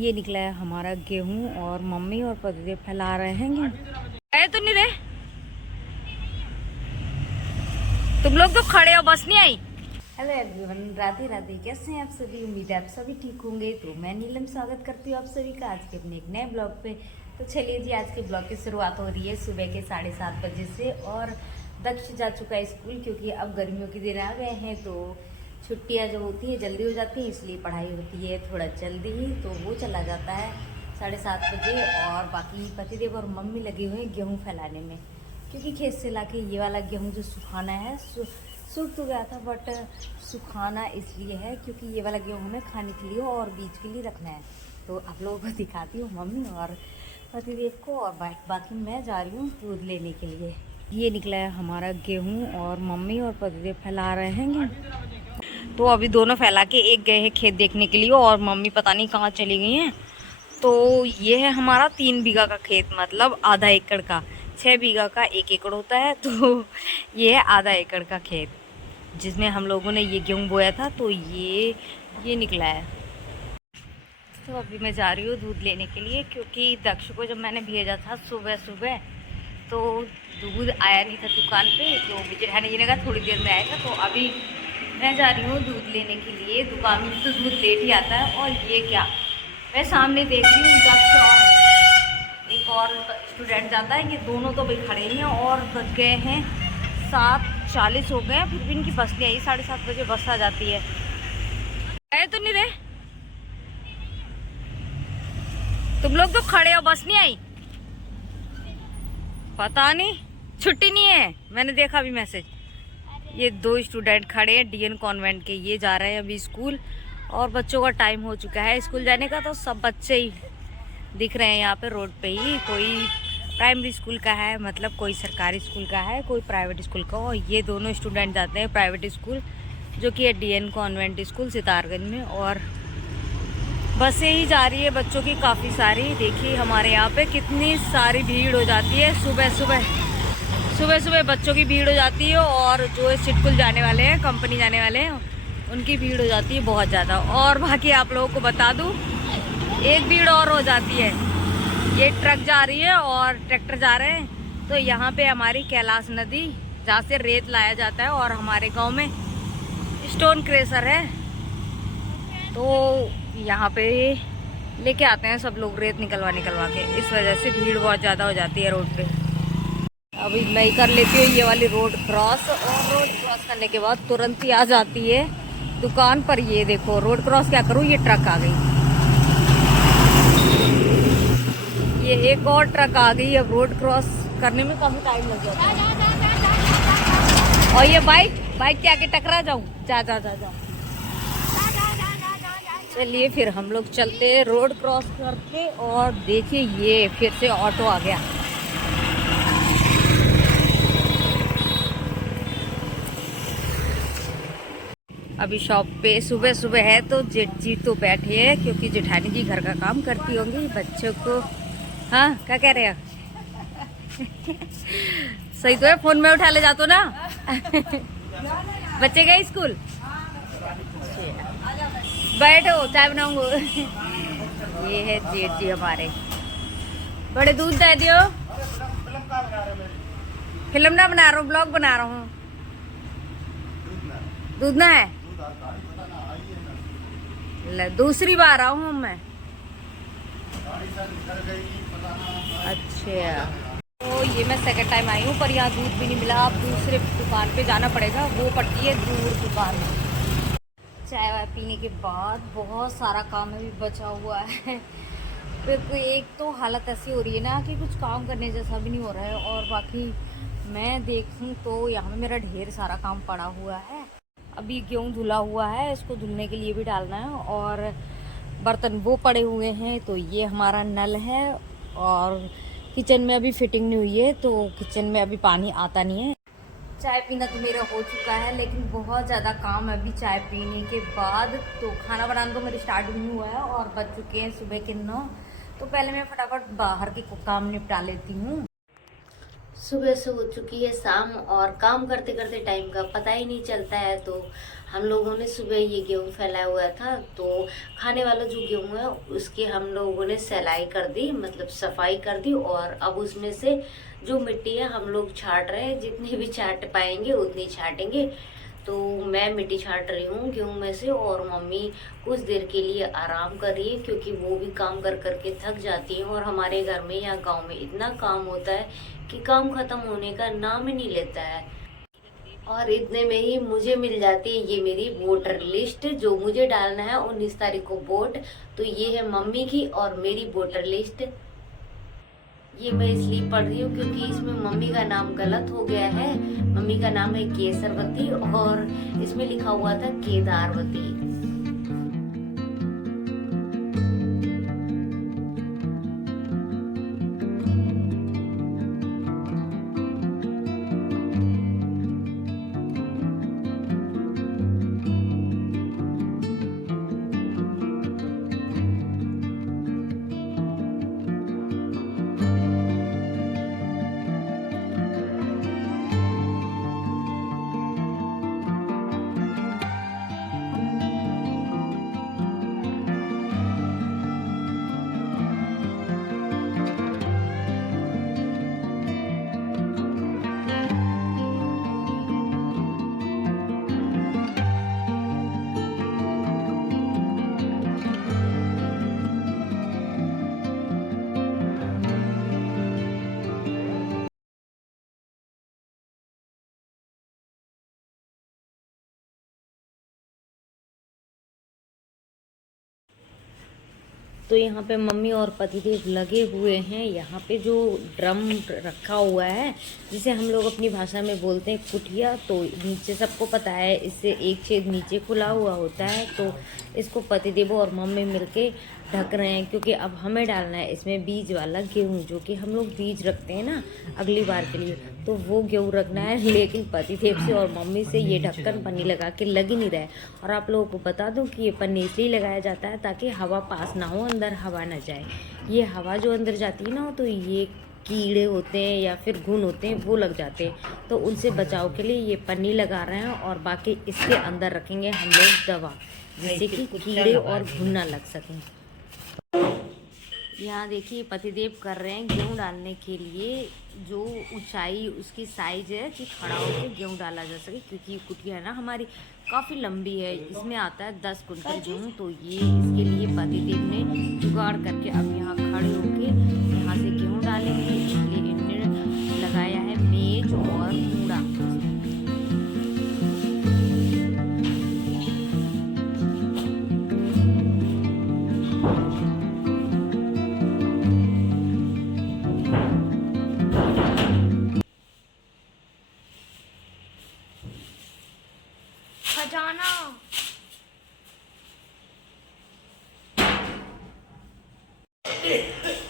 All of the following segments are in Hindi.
ये निकला है हमारा गेहूं और मम्मी और पतिदेव फैला रहे हैं गेहूं। तो नहीं रहे तुम लोग तो खड़े हो, बस नहीं आई। Hello everyone, Radhe Radhe. कैसे हैं आप सभी? उम्मीद है आप सभी ठीक होंगे। तो मैं नीलम स्वागत करती हूँ आप सभी का आज के अपने एक नए ब्लॉग पे। तो चलिए जी, आज के ब्लॉग की शुरुआत हो रही है सुबह के 7:30 बजे से। और दक्ष जा चुका है स्कूल, क्योंकि अब गर्मियों के दिन आ गए हैं तो छुट्टियाँ जो होती है जल्दी हो जाती हैं, इसलिए पढ़ाई होती है थोड़ा जल्दी ही। तो वो चला जाता है 7:30 बजे। और बाकी पतिदेव और मम्मी लगे हुए हैं गेहूँ फैलाने में, क्योंकि खेत से लाके ये वाला गेहूँ जो सुखाना है सूख तो गया था, बट सुखाना इसलिए है क्योंकि ये वाला गेहूँ हमें खाने के लिए और बीज के लिए रखना है। तो आप लोगों को दिखाती हूँ मम्मी और पतिदेव को, और बाकी मैं जा रही हूँ दूध लेने के लिए। ये निकला है हमारा गेहूँ और मम्मी और पतिदेव फैला रहे हैं गेहूँ। तो अभी दोनों फैला के एक गए हैं खेत देखने के लिए, और मम्मी पता नहीं कहाँ चली गई हैं। तो ये है हमारा 3 बीघा का खेत, मतलब आधा एकड़ का। 6 बीघा का 1 एकड़ होता है, तो ये है आधा एकड़ का खेत जिसमें हम लोगों ने ये गेहूँ बोया था। तो ये निकला है। तो अभी मैं जा रही हूँ दूध लेने के लिए, क्योंकि दक्ष को जब मैंने भेजा था सुबह सुबह तो दूध आया नहीं था दुकान पे। तो जेठानी जी ने कहा थोड़ी देर में आएगा। तो अभी मैं जा रही हूँ दूध लेने के लिए। दुकान में तो दूध लेट ही आता है। और ये क्या, मैं सामने देख रही हूँ दक्ष और एक और स्टूडेंट जाता है। ये दोनों तो भाई खड़े ही हैं और बज गए हैं 7:40 हो गए हैं, फिर भी इनकी बस नहीं आई। 7:30 बजे बस आ जाती है। आए तो नहीं रहे तुम लोग तो खड़े हो, बस नहीं आई। पता नहीं, छुट्टी नहीं है, मैंने देखा अभी मैसेज। ये 2 स्टूडेंट खड़े हैं डीएन कॉन्वेंट के, ये जा रहे हैं अभी स्कूल। और बच्चों का टाइम हो चुका है स्कूल जाने का। तो सब बच्चे ही दिख रहे हैं यहाँ पे रोड पे ही। कोई प्राइमरी स्कूल का है, मतलब कोई सरकारी स्कूल का है, कोई प्राइवेट स्कूल का। और ये दोनों स्टूडेंट जाते हैं प्राइवेट स्कूल, जो कि है डीएन कॉन्वेंट स्कूल सितारगंज में। और बसें ही जा रही है बच्चों की काफ़ी सारी। देखिए हमारे यहाँ पे कितनी सारी भीड़ हो जाती है सुबह सुबह बच्चों की भीड़ हो जाती है। और जो सिटकुल जाने वाले हैं, कंपनी जाने वाले हैं, उनकी भीड़ हो जाती है बहुत ज़्यादा। और बाकी आप लोगों को बता दूँ, एक भीड़ और हो जाती है। ये ट्रक जा रही है और ट्रैक्टर जा रहे हैं। तो यहाँ पे हमारी कैलाश नदी, जहाँ से रेत लाया जाता है, और हमारे गांव में स्टोन क्रेशर है, तो यहाँ पे लेके आते हैं सब लोग रेत निकलवा के। इस वजह से भीड़ बहुत ज़्यादा हो जाती है रोड पे। अभी मैं कर लेती हूँ ये वाली रोड क्रॉस, और रोड क्रॉस करने के बाद तुरंत ही आ जाती है दुकान पर। ये देखो रोड क्रॉस क्या करूँ, ये ट्रक आ गई, ये एक और ट्रक आ गई। अब रोड क्रॉस करने में काफी टाइम लग जाता है। और ये बाइक के आगे टकरा जाऊं, जा। चलिए फिर हम लोग चलते हैं रोड क्रॉस करके। और देखिए ये फिर से ऑटो आ गया। अभी शॉप पे सुबह है तो जेठ जी तो बैठे हैं, क्योंकि जेठानी जी घर का काम करती होंगी बच्चों को। हाँ क्या कह रहे हो? सही तो है, फोन में उठा ले जातो ना। बच्चे गए स्कूल? बैठो चाय बनाऊंगो। ये है जेठ जी हमारे। बड़े दूध दे दियो। फिल्म ना बना रहा हूँ, ब्लॉग बना रहा हूँ। दूध ना है, दूसरी बार आऊँ हूँ मैं। अच्छा, तो ये मैं सेकंड टाइम आई हूँ, पर यहाँ दूध भी नहीं मिला। अब दूसरे दुकान पे जाना पड़ेगा, वो पड़ती है दूर दुकान। चाय वाय पीने के बाद बहुत सारा काम अभी बचा हुआ है। फिर एक तो हालत ऐसी हो रही है ना कि कुछ काम करने जैसा भी नहीं हो रहा है। और बाकी मैं देखूँ तो यहाँ में मेरा ढेर सारा काम पड़ा हुआ है। अभी गेहूँ धुला हुआ है, इसको धुलने के लिए भी डालना है। और बर्तन वो पड़े हुए हैं। तो ये हमारा नल है, और किचन में अभी फिटिंग नहीं हुई है, तो किचन में अभी पानी आता नहीं है। चाय पीना तो मेरा हो चुका है, लेकिन बहुत ज़्यादा काम है अभी चाय पीने के बाद। तो खाना बनाना तो मेरी स्टार्ट नहीं हुआ है, और बज चुके हैं सुबह के 9। तो पहले मैं फटाफट बाहर के काम निपटा लेती हूँ। सुबह से हो चुकी है शाम और काम करते करते टाइम का पता ही नहीं चलता है। तो हम लोगों ने सुबह ये गेहूँ फैलाया हुआ था, तो खाने वाला जो गेहूँ है उसकी हम लोगों ने सेलाई कर दी, मतलब सफाई कर दी। और अब उसमें से जो मिट्टी है हम लोग छाट रहे हैं, जितनी भी छाट पाएंगे उतनी छाटेंगे। तो मैं मिट्टी छाट रही हूँ गेहूं में से, और मम्मी कुछ देर के लिए आराम कर रही है क्योंकि वो भी काम कर करके थक जाती हैं। और हमारे घर में या गांव में इतना काम होता है कि काम खत्म होने का नाम ही नहीं लेता है। और इतने में ही मुझे मिल जाती है ये मेरी वोटर लिस्ट, जो मुझे डालना है 19 तारीख को वोट। तो ये है मम्मी की और मेरी वोटर लिस्ट। ये मैं इसलिए पढ़ रही हूँ क्योंकि इसमें मम्मी का नाम गलत हो गया है। मम्मी का नाम है केसरवती और इसमें लिखा हुआ था केदारवती। तो यहाँ पे मम्मी और पतिदेव लगे हुए हैं। यहाँ पे जो ड्रम रखा हुआ है, जिसे हम लोग अपनी भाषा में बोलते हैं कुटिया, तो नीचे सबको पता है इससे एक छेद नीचे खुला हुआ होता है। तो इसको पतिदेव और मम्मी मिलके ढक रहे हैं क्योंकि अब हमें डालना है इसमें बीज वाला गेहूँ, जो कि हम लोग बीज रखते हैं ना अगली बार के लिए, तो वो गेहूँ रखना है। लेकिन पतिदेव से और मम्मी से ये ढक्कन पन्नी लगा के लग ही नहीं रहा है। और आप लोगों को बता दूं कि ये पन्नी इसलिए लगाया जाता है ताकि हवा पास ना हो, अंदर हवा ना जाए। ये हवा जो अंदर जाती है ना, तो ये कीड़े होते हैं या फिर घुन होते हैं वो लग जाते हैं, तो उनसे बचाव के लिए ये पन्नी लगा रहे हैं। और बाकी इसके अंदर रखेंगे हम लोग दवा, जिससे कि कीड़े और घुन ना लग सकें। यहाँ देखिए पतिदेव कर रहे हैं गेहूँ डालने के लिए जो ऊंचाई उसकी साइज है कि खड़ा होकर गेहूँ डाला जा सके, क्योंकि कुटिया है ना हमारी काफ़ी लंबी है, इसमें आता है 10 कुंटल गेहूँ। तो ये इसके लिए पतिदेव ने जुगाड़ करके अब यहाँ खड़े होके यहाँ से गेहूँ डालेंगे। इसलिए इन्होंने लगाया है मेज और कूड़ा। खजाना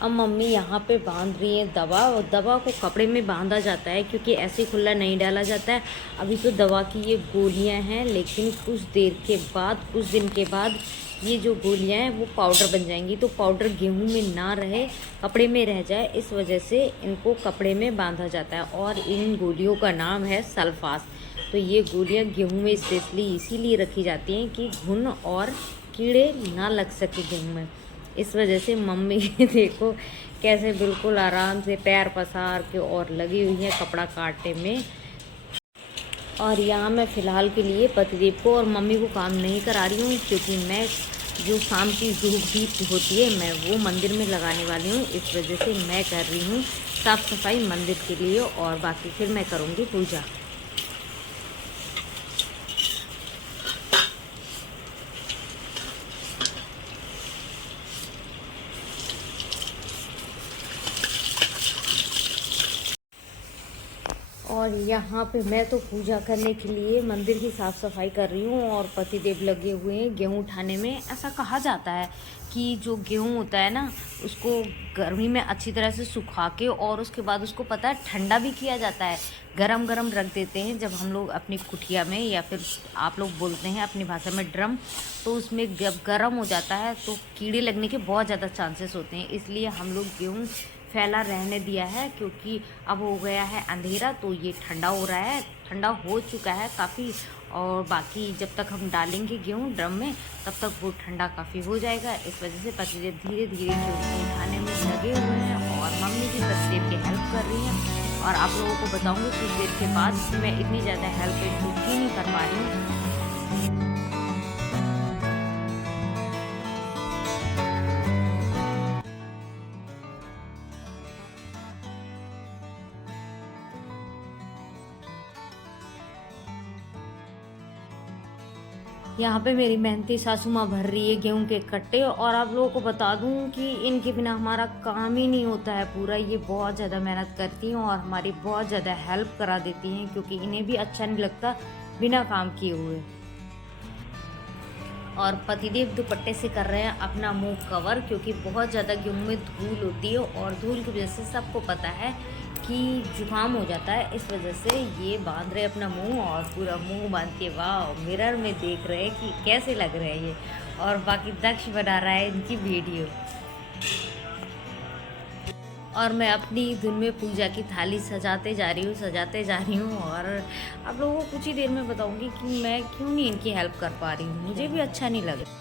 अब मम्मी यहाँ पे बांध रही है दवा, और दवा को कपड़े में बांधा जाता है क्योंकि ऐसे खुला नहीं डाला जाता है। अभी तो दवा की ये गोलियां हैं, लेकिन कुछ देर के बाद, कुछ दिन के बाद ये जो गोलियां हैं वो पाउडर बन जाएंगी। तो पाउडर गेहूं में ना रहे, कपड़े में रह जाए, इस वजह से इनको कपड़े में बांधा जाता है। और इन गोलियों का नाम है सल्फास। तो ये गोलियां गेहूं में स्पेशली इसीलिए रखी जाती हैं कि घुन और कीड़े ना लग सके गेहूं में। इस वजह से मम्मी देखो कैसे बिल्कुल आराम से पैर पसार के और लगी हुई है कपड़ा काटने में। और यहाँ मैं फ़िलहाल के लिए पतिदेव को और मम्मी को काम नहीं करा रही हूँ, क्योंकि मैं जो शाम की धूप भी होती है मैं वो मंदिर में लगाने वाली हूँ। इस वजह से मैं कर रही हूँ साफ़ सफाई मंदिर के लिए, और बाकी फिर मैं करूँगी पूजा। और यहाँ पे मैं तो पूजा करने के लिए मंदिर की साफ़ सफाई कर रही हूँ, और पतिदेव लगे हुए हैं गेहूँ उठाने में। ऐसा कहा जाता है कि जो गेहूँ होता है ना, उसको गर्मी में अच्छी तरह से सुखा के और उसके बाद उसको पता है ठंडा भी किया जाता है, गरम गरम रख देते हैं जब हम लोग अपनी कुटिया में, या फिर आप लोग बोलते हैं अपनी भाषा में ड्रम। तो उसमें जब गर्म हो जाता है तो कीड़े लगने के बहुत ज़्यादा चांसेस होते हैं, इसलिए हम लोग गेहूँ फैला रहने दिया है, क्योंकि अब हो गया है अंधेरा तो ये ठंडा हो रहा है, ठंडा हो चुका है काफ़ी। और बाकी जब तक हम डालेंगे गेहूँ ड्रम में तब तक वो ठंडा काफ़ी हो जाएगा। इस वजह से पतिदेव धीरे धीरे गेहूँ उठाने में लगे हुए हैं और मम्मी भी पतिदेव की हेल्प कर रही हैं। और आप लोगों को बताऊंगी कुछ देर के बाद मैं इतनी ज़्यादा हेल्प इनको क्यों नहीं कर पा रही हूँ। यहाँ पे मेरी मेहनती सासू माँ भर रही है गेहूं के कट्टे। और आप लोगों को बता दूं कि इनके बिना हमारा काम ही नहीं होता है पूरा। ये बहुत ज़्यादा मेहनत करती हैं और हमारी बहुत ज़्यादा हेल्प करा देती हैं, क्योंकि इन्हें भी अच्छा नहीं लगता बिना काम किए हुए। और पतिदेव दुपट्टे से कर रहे हैं अपना मुंह कवर, क्योंकि बहुत ज़्यादा गेहूं में धूल होती है और धूल की वजह से सबको पता है कि जुकाम हो जाता है। इस वजह से ये बांध रहे अपना मुंह और पूरा मुंह बांध के वाह मिरर में देख रहे हैं कि कैसे लग रहे हैं ये। और बाकी दक्ष बना रहा है इनकी वीडियो। और मैं अपनी धुन में पूजा की थाली सजाते जा रही हूँ। और आप लोगों को कुछ ही देर में बताऊंगी कि मैं क्यों नहीं इनकी हेल्प कर पा रही हूँ, मुझे भी अच्छा नहीं लग रहा।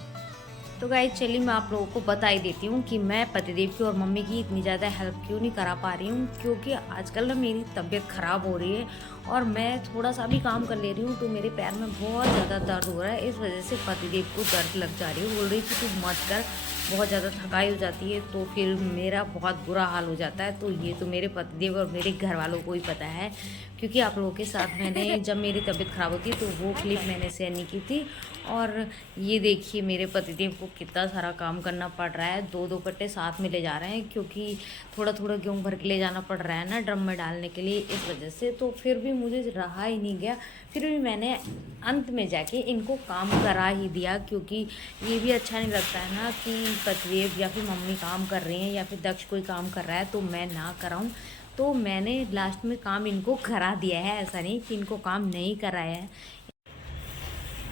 तो गाइस चलिए मैं आप लोगों को बता ही देती हूँ कि मैं पतिदेव की और मम्मी की इतनी ज़्यादा हेल्प क्यों नहीं करा पा रही हूँ। क्योंकि आजकल ना मेरी तबीयत ख़राब हो रही है और मैं थोड़ा सा भी काम कर ले रही हूँ तो मेरे पैर में बहुत ज़्यादा दर्द हो रहा है। इस वजह से पतिदेव को दर्द लग जा रही है। बोल रही थी तू मत कर, बहुत ज़्यादा थकाई हो जाती है तो फिर मेरा बहुत बुरा हाल हो जाता है। तो ये तो मेरे पतिदेव और मेरे घर वालों को ही पता है, क्योंकि आप लोगों के साथ मैंने जब मेरी तबीयत ख़राब होती है तो वो क्लिप मैंने शेयर नहीं की थी। और ये देखिए मेरे पतिदेव को कितना सारा काम करना पड़ रहा है। दो दो कट्टे साथ में ले जा रहे हैं, क्योंकि थोड़ा थोड़ा गेहूँ भर के ले जाना पड़ रहा है ना ड्रम में डालने के लिए, इस वजह से। तो फिर भी मुझे रहा ही नहीं गया, फिर भी मैंने अंत में जाके इनको काम करा ही दिया। क्योंकि ये भी अच्छा नहीं लगता है ना कि पतिदेव या फिर मम्मी काम कर रही हैं या फिर दक्ष कोई काम कर रहा है तो मैं ना कराऊँ। तो मैंने लास्ट में काम इनको करा दिया है, ऐसा नहीं कि इनको काम नहीं कराया है।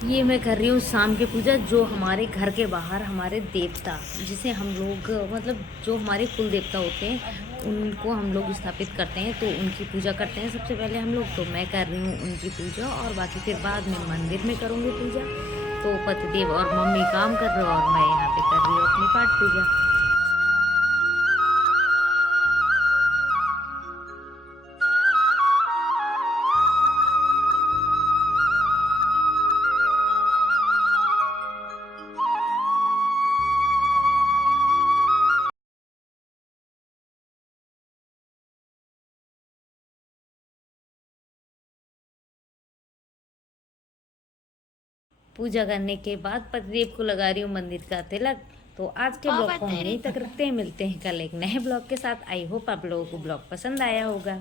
ये मैं कर रही हूँ शाम की पूजा, जो हमारे घर के बाहर हमारे देवता, जिसे हम लोग मतलब जो हमारे कुल देवता होते हैं उनको हम लोग स्थापित करते हैं, तो उनकी पूजा करते हैं सबसे पहले हम लोग। तो मैं कर रही हूँ उनकी पूजा और बाकी फिर बाद में मंदिर में करूँगी पूजा। तो पतिदेव और मम्मी काम कर रहे हो और मैं यहाँ पे कर रही हूँ अपनी पाठ पूजा। पूजा करने के बाद पतिदेव को लगा रही हूँ मंदिर का तिलक। तो आज के ब्लॉग को हम यहीं तक रखते हैं, मिलते हैं कल एक नए ब्लॉग के साथ। आई होप आप लोगों को ब्लॉग पसंद आया होगा।